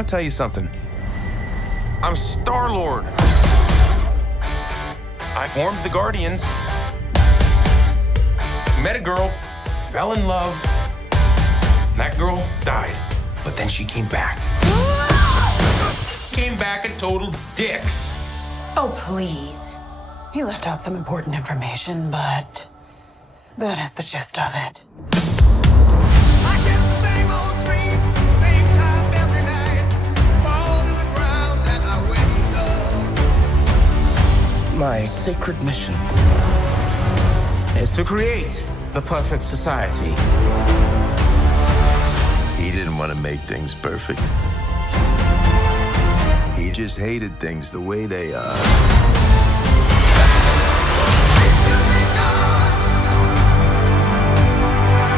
gonna tell you something. I'm Star-Lord. I formed the Guardians. Met a girl, fell in love. That girl died, but then she came back. Came back a total dick. Oh, please. He left out some important information, but that is the gist of it. I get the same old dreams, same time every night. Fall to the ground and I wake up. My sacred mission Is to create the perfect society. He didn't want to make things perfect. He just hated things the way they are. Since you've been gone,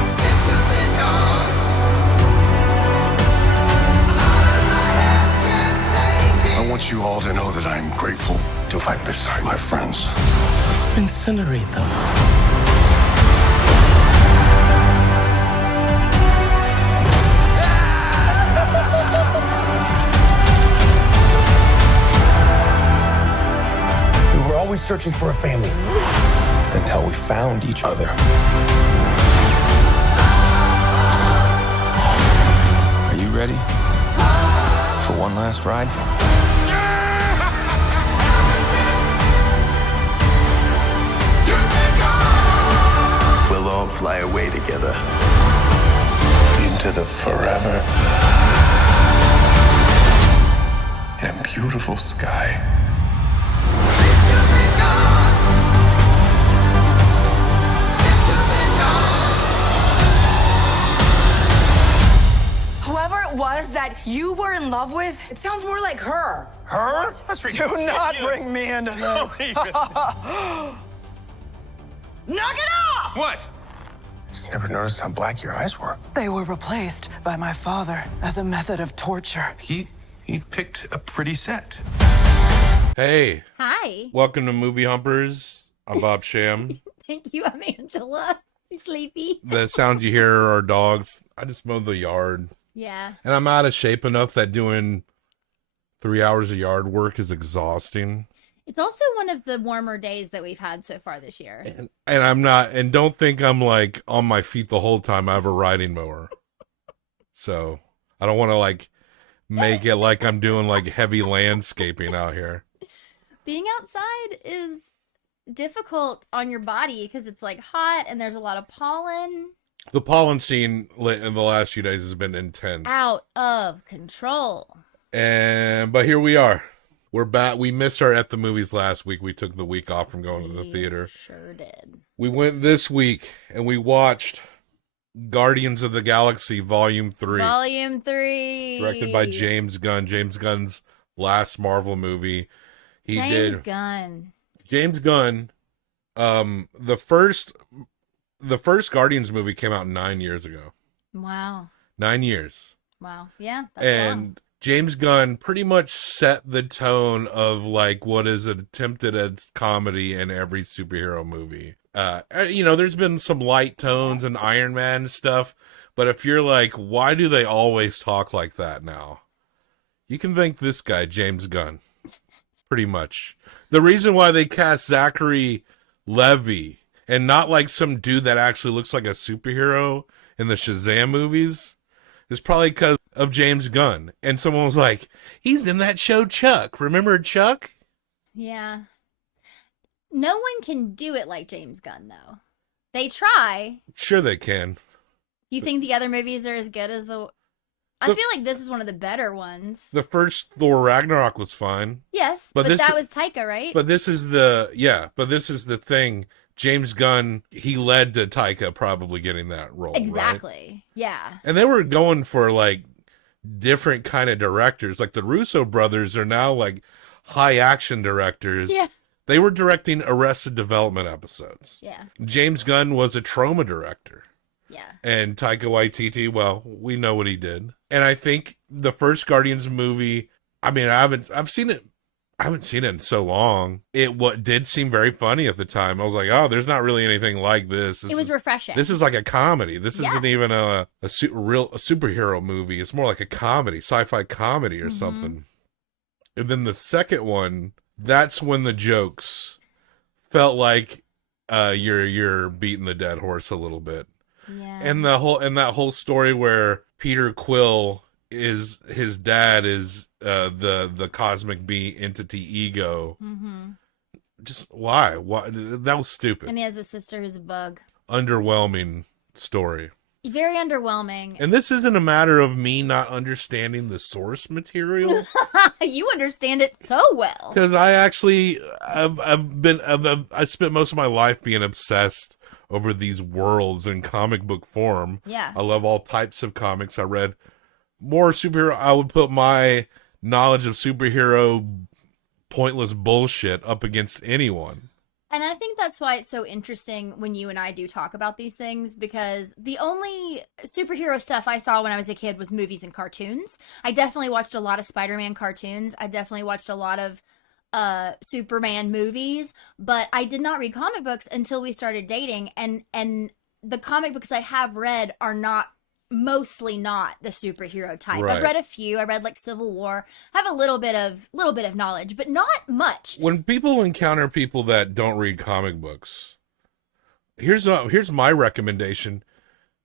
since you've been gone, out of my head can't take it. I want you all to know that I'm grateful to fight beside my friends. Incinerate them. We were always searching for a family until we found each other. Are you ready for one last ride? We'll all fly away together. Into the forever and beautiful sky. Since you've been gone, since you've been gone. Whoever it was that you were in love with, it sounds more like her. Her? That's ridiculous. Do not bring me into this. Knock it off! What? Just never noticed how black your eyes were. They were replaced by my father as a method of torture. He picked a pretty set. Hey, Hi. welcome to Movie Humpers. I'm Bob Sham. Thank you. I'm Angela. You sleepy? The sounds you hear are dogs. I just mowed the yard. Yeah. And I'm out of shape enough that doing 3 hours of yard work is exhausting. It's also one of the warmer days that we've had so far this year. And I'm not, and don't think I'm like on my feet the whole time. I have a riding mower. So I don't want to like make it like I'm doing like heavy landscaping out here. Being outside is difficult on your body because it's like hot and there's a lot of pollen. The pollen scene in the last few days has been intense. Out of control. But here we are. We're back. We missed our at the movies last week. We took the week off from going to the theater. Sure did. We went this week and we watched Guardians of the Galaxy Volume 3. Volume 3. Directed by James Gunn. James Gunn's last Marvel movie. James Gunn. James Gunn. The first Guardians movie came out 9 years ago. Wow. 9 years. Wow. Yeah. That's And long. James Gunn pretty much set the tone of like what is attempted as comedy in every superhero movie. There's been some light tones and Iron Man stuff, but if you're like, why do they always talk like that now? You can thank this guy, James Gunn. Pretty much. The reason why they cast Zachary Levi and not like some dude that actually looks like a superhero in the Shazam movies is probably because of James Gunn. And someone was like, he's in that show Chuck. Remember Chuck? Yeah. No one can do it like James Gunn, though. They try. Sure they can. You think the other movies are as good as I feel like this is one of the better ones. The first Thor Ragnarok was fine. Yes, But but this- that was Taika, right? But this is the thing. James Gunn, he led to Taika probably getting that role. Right? Exactly. Yeah. And they were going for like different kind of directors. Like the Russo brothers are now like high action directors. Yeah. They were directing Arrested Development episodes. Yeah. James Gunn was a trauma director. Yeah. And Taika Waititi, well, we know what he did. And I think the first Guardians movie, I mean, I've seen it I haven't seen it in so long. It what did seem very funny at the time. I was like, oh, there's not really anything like this. It was refreshing. This is like a comedy. This Yeah. isn't even a superhero movie. It's more like a comedy, sci-fi comedy or something. And then the second one, that's when the jokes felt like you're beating the dead horse a little bit. Yeah. And that whole story where Peter Quill is his dad is the cosmic being entity ego. Just why that was stupid. And he has a sister who's a bug. Underwhelming story. Very underwhelming. And this isn't a matter of me not understanding the source material. You understand it so well. Because I actually I spent most of my life being obsessed over these worlds in comic book form. Yeah. I love all types of comics. I read more superhero. I would put my knowledge of superhero pointless bullshit up against anyone. And I think that's why it's so interesting when you and I do talk about these things, because the only superhero stuff I saw when I was a kid was movies and cartoons. I definitely watched a lot of Spider-Man cartoons. I definitely watched a lot of Superman movies, but I did not read comic books until we started dating, and the comic books I have read are mostly not the superhero type. Right. I've read a few. I read like Civil War. I have a little bit of knowledge, but not much. When people encounter people that don't read comic books, here's my recommendation.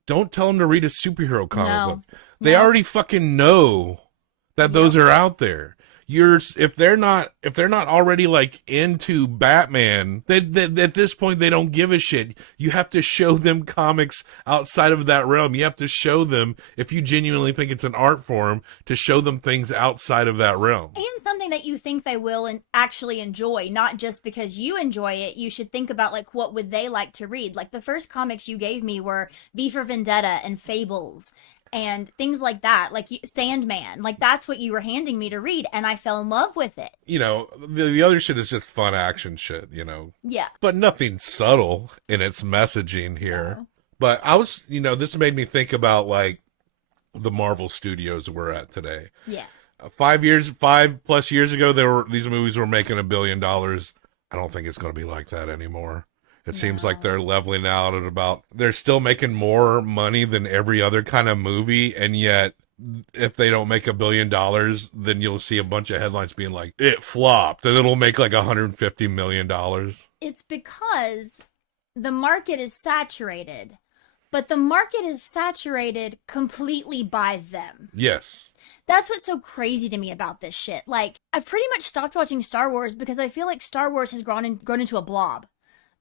Don't tell them to read a superhero comic book. They already fucking know that those are out there. If they're not already like into Batman, they at this point they don't give a shit. You have to show them comics outside of that realm. You have to show them, if you genuinely think it's an art form, to show them things outside of that realm. And something that you think they will and actually enjoy, not just because you enjoy it. You should think about like what would they like to read. Like the first comics you gave me were V for Vendetta and Fables and things like that, like Sandman. Like that's what you were handing me to read, and I fell in love with it. You know, the other shit is just fun action shit, you know. Yeah. But nothing subtle in its messaging here. No. But this made me think about like the Marvel Studios we're at today. Yeah. 5+ years ago, these movies were making $1 billion. I don't think it's going to be like that anymore. It seems like they're leveling out at about, they're still making more money than every other kind of movie. And yet, if they don't make $1 billion, then you'll see a bunch of headlines being like, it flopped, and it'll make like $150 million. It's because the market is saturated, but the market is saturated completely by them. Yes. That's what's so crazy to me about this shit. Like, I've pretty much stopped watching Star Wars because I feel like Star Wars has grown into a blob.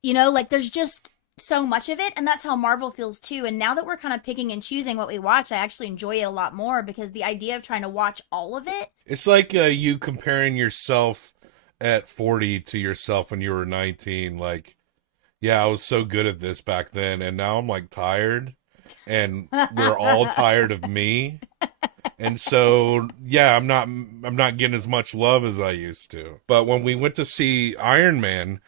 You know, like there's just so much of it, and that's how Marvel feels too. And now that we're kind of picking and choosing what we watch, I actually enjoy it a lot more, because the idea of trying to watch all of it. It's like you comparing yourself at 40 to yourself when you were 19. Like, yeah, I was so good at this back then, and now I'm like tired, and we're all tired of me. And so, yeah, I'm not getting as much love as I used to. But when we went to see Iron Man,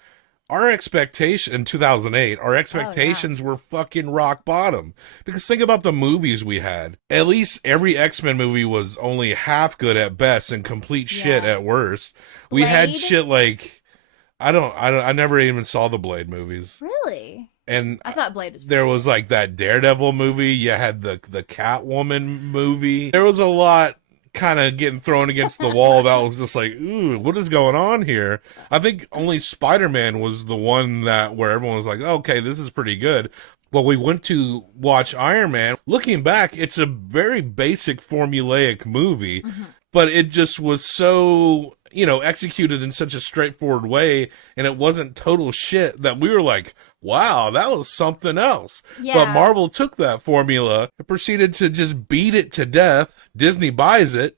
our expectation in 2008, our expectations were fucking rock bottom. Because think about the movies we had. At least every X-Men movie was only half good at best and complete shit at worst. We had shit like, I never even saw the Blade movies. Really? And I thought Blade was there was like that Daredevil movie. You had the Catwoman movie. There was a lot kind of getting thrown against the wall that was just like, ooh, what is going on here? I think only Spider-Man was the one where everyone was like, okay, this is pretty good. Well, we went to watch Iron Man. Looking back, it's a very basic formulaic movie, but it just was so, executed in such a straightforward way, and it wasn't total shit that we were like, wow, that was something else. Yeah. But Marvel took that formula and proceeded to just beat it to death. Disney buys it.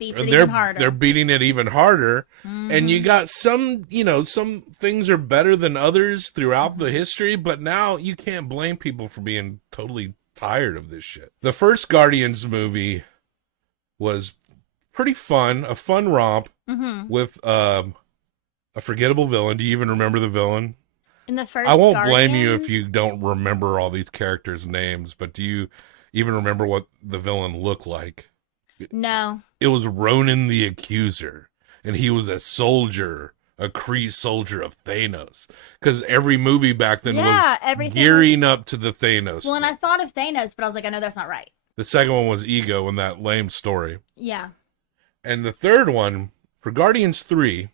Beats it even harder. They're beating it even harder. And you got some things are better than others throughout the history, but now you can't blame people for being totally tired of this shit. The first Guardians movie was pretty fun, a fun romp with a forgettable villain. Do you even remember the villain? In the first I won't Guardians, blame you if you don't remember all these characters' names, but do you even remember what the villain looked like? No. It was Ronan the Accuser. and he was a soldier, a Kree soldier of Thanos. Because every movie back then was gearing up to the Thanos. Well, and I thought of Thanos, but I was like, I know that's not right. The second one was Ego in that lame story. Yeah. And the third one, for Guardians 3,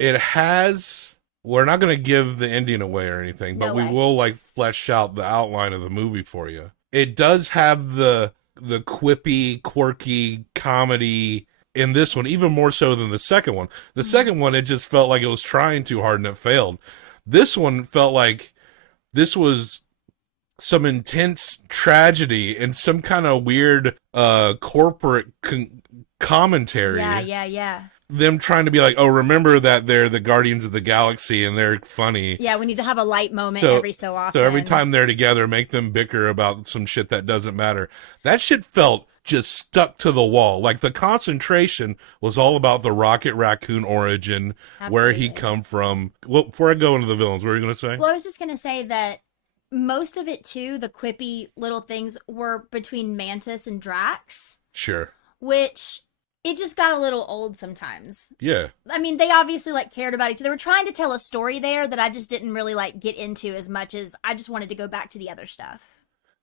it has... We're not going to give the ending away or anything, but we will, like, flesh out the outline of the movie for you. It does have the quippy, quirky comedy in this one, even more so than the second one. The second one, it just felt like it was trying too hard and it failed. This one felt like this was some intense tragedy and some kind of weird corporate commentary. Yeah. Them trying to be like, oh, remember that they're the Guardians of the Galaxy and they're funny. Yeah, we need to have a light moment every so often. So every time they're together, make them bicker about some shit that doesn't matter. That shit felt just stuck to the wall. Like the concentration was all about the Rocket Raccoon origin, where he come from. Well, before I go into the villains, what were you going to say? Well, I was just going to say that most of it, too, the quippy little things were between Mantis and Drax. Sure. Which... it just got a little old sometimes. Yeah. I mean, they obviously, like, cared about each other. They were trying to tell a story there that I just didn't really, like, get into as much as I just wanted to go back to the other stuff.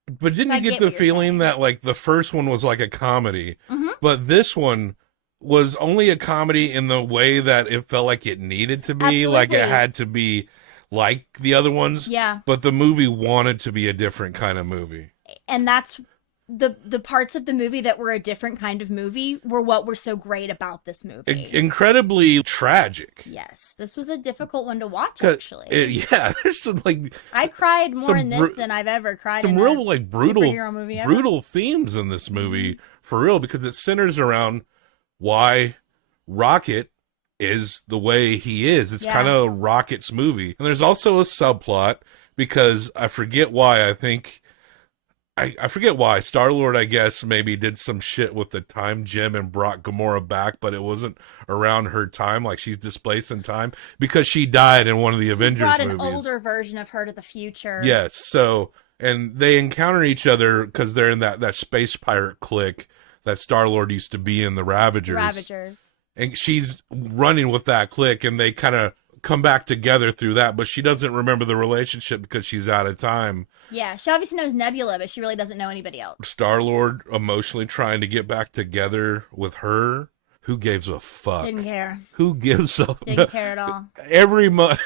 But didn't you get the feeling that, like, the first one was like a comedy, but this one was only a comedy in the way that it felt like it needed to be? Absolutely. Like, it had to be like the other ones? Yeah. But the movie wanted to be a different kind of movie. And that's... the parts of the movie that were a different kind of movie were what were so great about this movie. Incredibly tragic. Yes, this was a difficult one to watch. Actually, there's some like I cried more in this than I've ever cried in real like brutal superhero movie ever. Brutal themes in this movie for real, because it centers around why Rocket is the way he is. It's kind of Rocket's movie, and there's also a subplot because I forget why. I forget why. Star-Lord, I guess, maybe did some shit with the time gem and brought Gamora back, but it wasn't around her time. Like, she's displaced in time because she died in one of the Avengers movies. Brought an older version of her to the future. Yes. So, and they encounter each other because they're in that space pirate clique that Star-Lord used to be in, the Ravagers. And she's running with that clique, and they kind of come back together through that, but she doesn't remember the relationship because she's out of time. Yeah, she obviously knows Nebula, but she really doesn't know anybody else. Star-Lord emotionally trying to get back together with her. Who gives a fuck? Didn't care. Who gives a... Didn't care at all. Every month,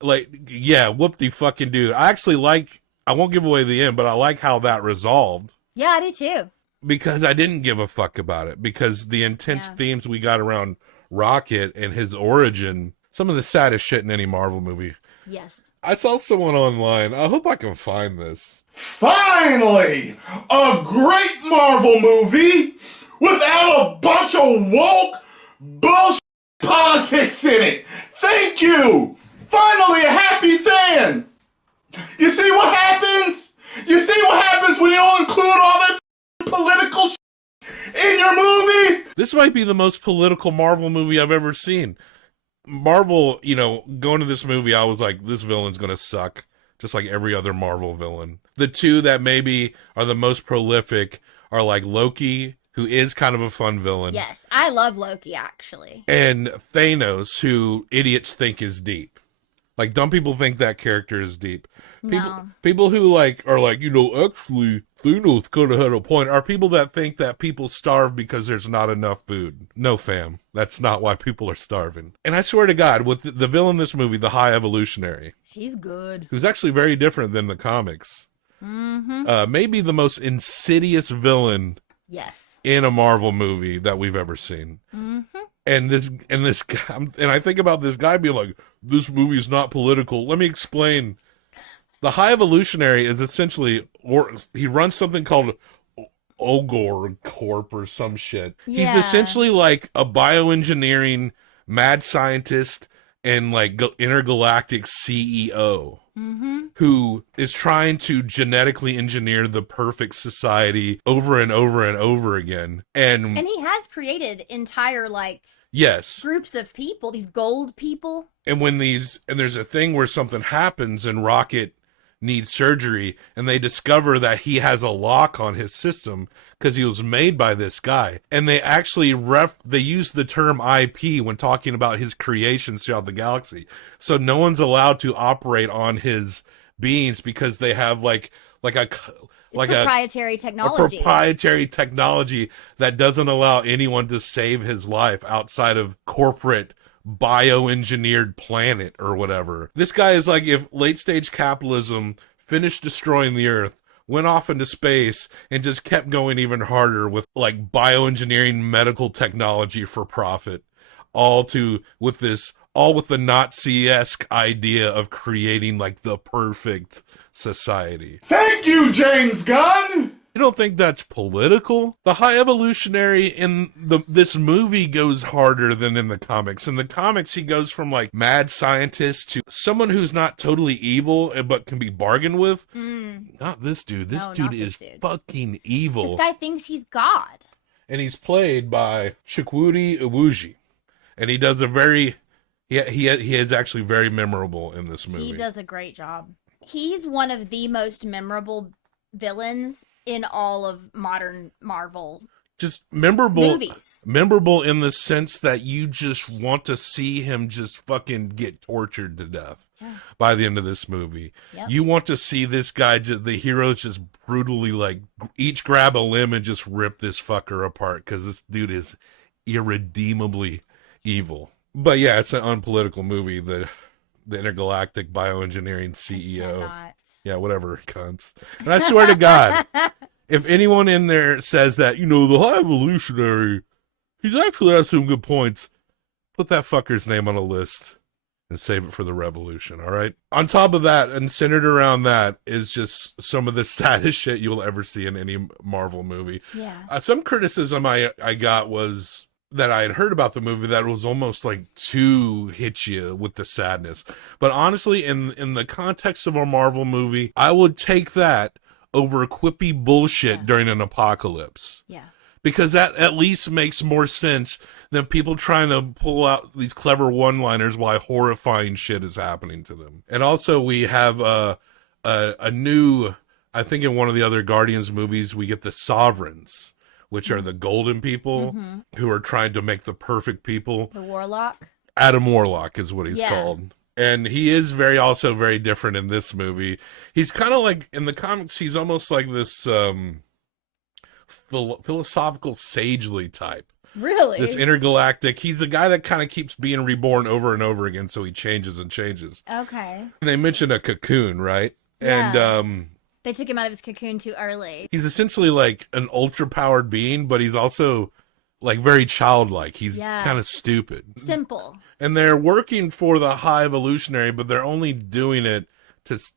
whoop-de-fucking dude. I actually like... I won't give away the end, but I like how that resolved. Yeah, I do too. Because I didn't give a fuck about it. Because the intense themes we got around Rocket and his origin... Some of the saddest shit in any Marvel movie. Yes. I saw someone online. I hope I can find this. Finally! A great Marvel movie without a bunch of woke bullshit politics in it. Thank you! Finally a happy fan! You see what happens? You see what happens when you don't include all that political shit in your movies? This might be the most political Marvel movie I've ever seen. Marvel, going to this movie, I was like, this villain's gonna suck, just like every other Marvel villain. The two that maybe are the most prolific are like Loki, who is kind of a fun villain. Yes, I love Loki, actually. And Thanos, who idiots think is deep. Like, dumb people think that character is deep. People who are actually, Thanos could have had a point, are people that think that people starve because there's not enough food. No, fam. That's not why people are starving. And I swear to God, with the villain in this movie, the High Evolutionary. He's good. Who's actually very different than the comics. Maybe the most insidious villain in a Marvel movie that we've ever seen. And this guy, and I think about this guy being like, this movie is not political. Let me explain. The High Evolutionary is essentially, he runs something called Ogor Corp or some shit. Yeah. He's essentially like a bioengineering mad scientist and like intergalactic CEO who is trying to genetically engineer the perfect society over and over and over again. And he has created entire groups of people, these gold people. And there's a thing where something happens and Rocket needs surgery, and they discover that he has a lock on his system because he was made by this guy. And they actually they use the term IP when talking about his creations throughout the galaxy. So no one's allowed to operate on his beings because they have like a proprietary technology that doesn't allow anyone to save his life outside of corporate bioengineered planet or whatever. This guy is like if late stage capitalism finished destroying the Earth, went off into space, and just kept going even harder with like bioengineering medical technology for profit, all with the Nazi-esque idea of creating like the perfect society. Thank you, James Gunn! You don't think that's political? The High Evolutionary in this movie goes harder than in the comics. In the comics, he goes from like mad scientist to someone who's not totally evil but can be bargained with. Not this dude. This dude is fucking evil. This guy thinks he's God. And he's played by Chukwudi Iwuji. And he does he is actually very memorable in this movie. He does a great job. He's one of the most memorable villains in all of modern Marvel. Just memorable movies. Memorable in the sense that you just want to see him just fucking get tortured to death by the end of this movie. Yep. You want to see this guy, the heroes just brutally like each grab a limb and just rip this fucker apart because this dude is irredeemably evil. But yeah, it's an unpolitical movie. The intergalactic bioengineering CEO. Yeah, whatever, cunts. And I swear to God, if anyone in there says that, the High Evolutionary, he's actually has some good points, put that fucker's name on a list and save it for the revolution, all right? On top of that, and centered around that, is just some of the saddest shit you'll ever see in any Marvel movie. Yeah. Some criticism I got was that I had heard about the movie that was almost like too hit you with the sadness. But honestly, in the context of a Marvel movie, I would take that over quippy bullshit during an apocalypse. Yeah. Because that at least makes more sense than people trying to pull out these clever one-liners while horrifying shit is happening to them. And also we have a new, I think in one of the other Guardians movies, we get the Sovereigns, which are the golden people who are trying to make the perfect people. The Warlock? Adam Warlock is what he's called. And he is also very different in this movie. He's kind of like, in the comics, he's almost like this philosophical sagely type. Really? This intergalactic, he's a guy that kind of keeps being reborn over and over again, so he changes and changes. Okay. And they mentioned a cocoon, right? Yeah. And they took him out of his cocoon too early. he's essentially like an ultra-powered being, but he's also like very childlike. He's kind of stupid. Simple. And they're working for the High Evolutionary, but they're only doing it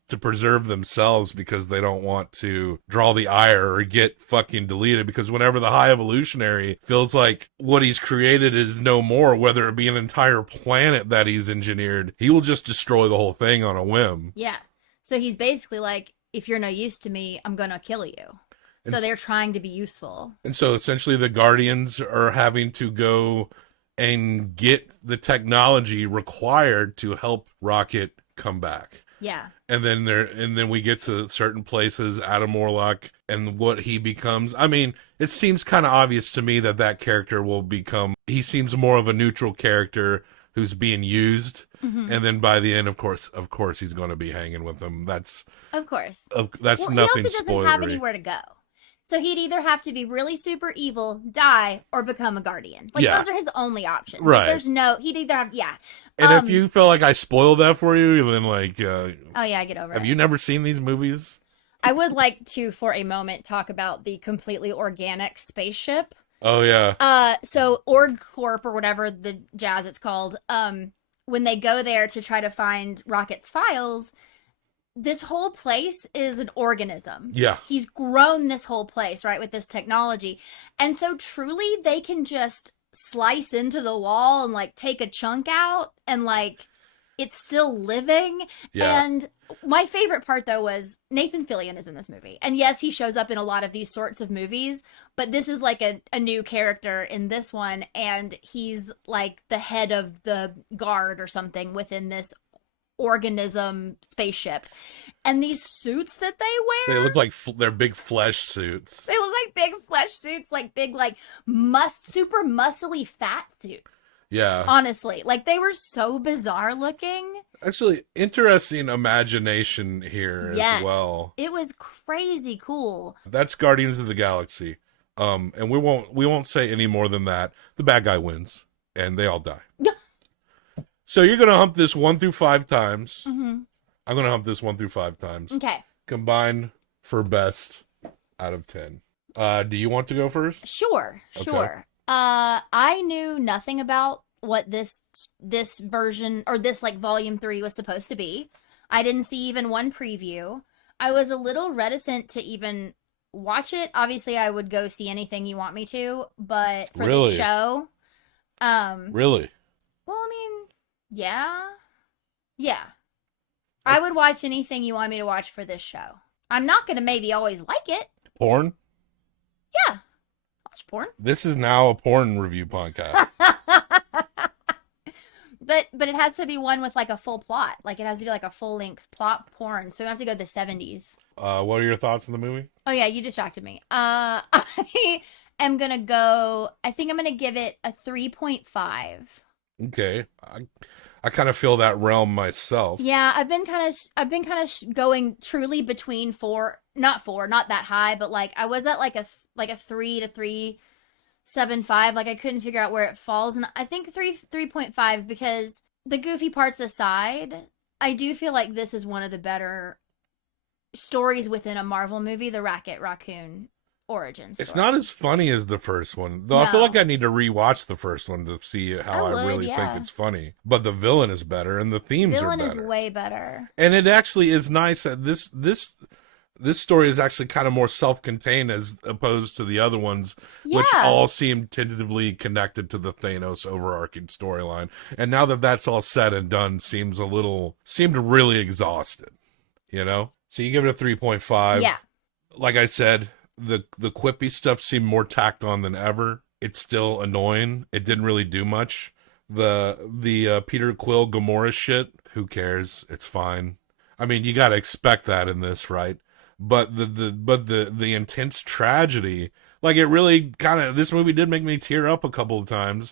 to preserve themselves because they don't want to draw the ire or get fucking deleted. Because whenever the High Evolutionary feels like what he's created is no more, whether it be an entire planet that he's engineered, he will just destroy the whole thing on a whim. Yeah. So he's basically like, if you're no use to me, I'm going to kill you. So they're trying to be useful. And so essentially the Guardians are having to go and get the technology required to help Rocket come back. Yeah. And then we get to certain places, Adam Warlock and what he becomes. I mean, it seems kind of obvious to me that character he seems more of a neutral character who's being used. And then by the end, of course, he's going to be hanging with them. Of course. That's nothing spoilery. He also doesn't have anywhere to go. So he'd either have to be really super evil, die, or become a Guardian. Like, those are his only options. Right. Like, he'd either have, And if you feel like I spoiled that for you, then like... oh yeah, get over it. Have you never seen these movies? I would like to, for a moment, talk about the completely organic spaceship. Oh, yeah. So Org Corp, or whatever the jazz it's called, when they go there to try to find Rocket's files... This whole place is an organism. Yeah. He's grown this whole place, right, with this technology. And so truly they can just slice into the wall and like take a chunk out and like it's still living. Yeah. And my favorite part though was Nathan Fillion is in this movie. And yes, he shows up in a lot of these sorts of movies, but this is like a new character in this one. And he's like the head of the guard or something within this organism spaceship. And these suits that they wear, They look like they're big flesh suits. they look like big flesh suits, like big, like super muscly fat suits. Yeah. Honestly, like they were so bizarre looking. Actually, interesting imagination here Yes. as well. It was crazy cool. That's Guardians of the Galaxy. And we won't say any more than that. The bad guy wins, and they all die. So you're gonna hump this 1 through 5 times. Mm-hmm. I'm gonna hump this 1 through 5 times. Okay. Combined for best out of 10. Do you want to go first? Sure. I knew nothing about what this version or this like volume 3 was supposed to be. I didn't see even one preview. I was a little reticent to even watch it. Obviously, I would go see anything you want me to, but for Really? the show, Really? well, I mean, yeah. I would watch anything you want me to watch for this show. I'm not gonna maybe always like it. Porn? Yeah, watch porn. This is now a porn review podcast. But it has to be one with like a full plot. Like it has to be like a full length plot porn. So we have to go the 70s. What are your thoughts on the movie? Oh yeah, you distracted me. I am gonna go. I think I'm gonna give it a 3.5. Okay, I kind of feel that realm myself. Yeah, I've been kind of going truly between not that high, but like I was at like a 3 to 3.75. Like I couldn't figure out where it falls, and I think 3.5 because the goofy parts aside, I do feel like this is one of the better stories within a Marvel movie, the Rocket Raccoon origin story. It's not as funny as the first one, though. I feel like I need to rewatch the first one to see how I really think it's funny. But the villain is better, and the themes are better. Villain is way better, and it actually is nice that this story is actually kind of more self-contained as opposed to the other ones, which all seem tentatively connected to the Thanos overarching storyline. And now that that's all said and done, seemed really exhausted, you know? So you give it a 3.5. Yeah. Like I said, the quippy stuff seemed more tacked on than ever. It's still annoying. It didn't really do much. The Peter Quill Gamora shit, who cares? It's fine. I mean, you got to expect that in this, right? But the intense tragedy, like it really this movie did make me tear up a couple of times.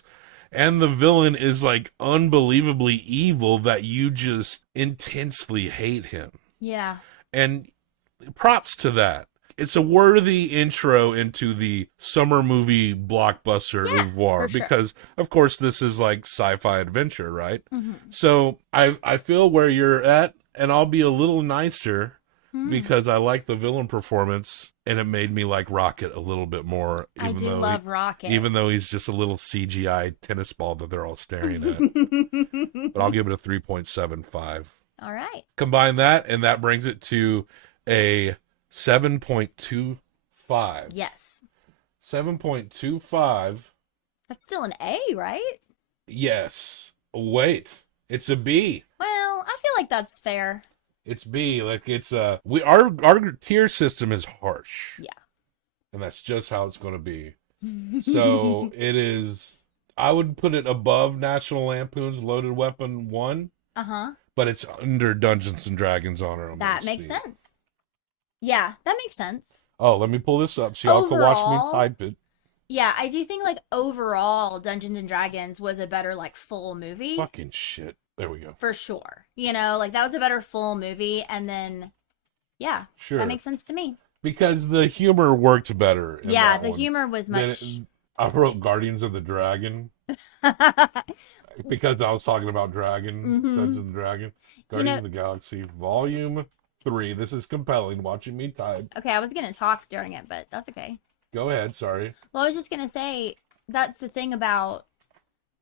And the villain is like unbelievably evil that you just intensely hate him. Yeah. And props to that. It's a worthy intro into the summer movie blockbuster oeuvre because, of course, this is like sci-fi adventure, right? Mm-hmm. So I feel where you're at, and I'll be a little nicer because I like the villain performance, and it made me like Rocket a little bit more. I do love Rocket. Even though he's just a little CGI tennis ball that they're all staring at. But I'll give it a 3.75. All right. Combine that, and that brings it to a 7.25. Yes. 7.25. That's still an A, right? Yes. Wait. It's a B. Well, I feel like that's fair. It's B. Like it's our tier system is harsh. Yeah. And that's just how it's going to be. So it is, I would put it above National Lampoon's Loaded Weapon 1. Uh-huh. But it's under Dungeons and Dragons Honor Among That makes Thieves. sense. Yeah, that makes sense. Oh, let me pull this up so y'all can watch me type it. Yeah, I do think like overall Dungeons and Dragons was a better like full movie. Fucking shit. There we go. For sure. You know, like that was a better full movie, and then yeah, sure. That makes sense to me. Because the humor worked better. Yeah, the humor was much. I wrote Guardians of the Dragon. Because I was talking about Dungeons and Dragon. Guardians of the Galaxy, Volume 3. This is compelling, watching me type. Okay, I was going to talk during it, but that's okay. Go ahead, sorry. Well, I was just going to say, that's the thing about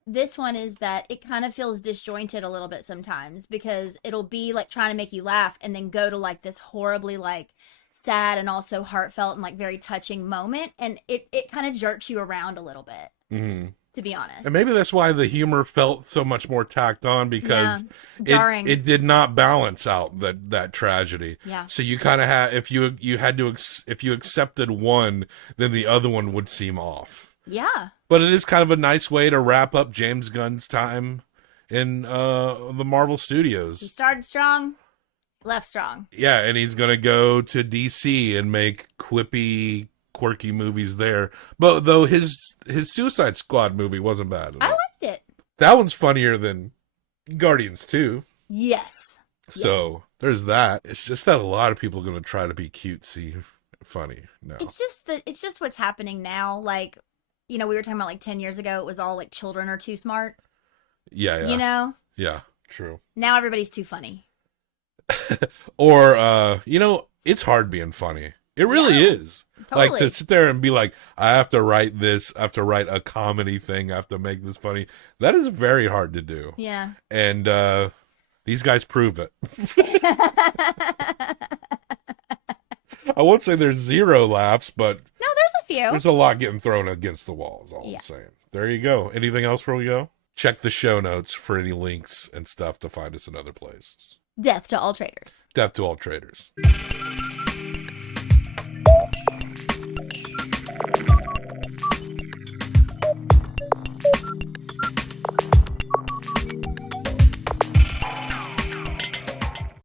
this one is that it kind of feels disjointed a little bit sometimes because it'll be like trying to make you laugh and then go to like this horribly like sad and also heartfelt and like very touching moment. And it kind of jerks you around a little bit. Mm-hmm. To be honest. And maybe that's why the humor felt so much more tacked on because it did not balance out that tragedy. Yeah. So you kind of had, if you accepted one, then the other one would seem off. Yeah. But it is kind of a nice way to wrap up James Gunn's time in the Marvel Studios. He started strong, left strong. Yeah, and he's gonna go to DC and make quippy, quirky movies there. But though his Suicide Squad movie wasn't bad. I liked it. That one's funnier than Guardians 2. Yes. So there's that. It's just that a lot of people are gonna try to be cutesy, funny. No, It's just what's happening now. Like, we were talking about like 10 years ago, it was all like children are too smart. yeah. Yeah, true. Now everybody's too funny. Or it's hard being funny. It really is. Totally. Like to sit there and be like, I have to write this, I have to write a comedy thing, I have to make this funny. That is very hard to do. Yeah. And these guys prove it. I won't say there's zero laughs, but No, there's a few. there's a lot getting thrown against the wall, is all Yeah. I'm saying. There you go. Anything else before we go? Check the show notes for any links and stuff to find us in other places. Death to all traitors. Death to all traitors.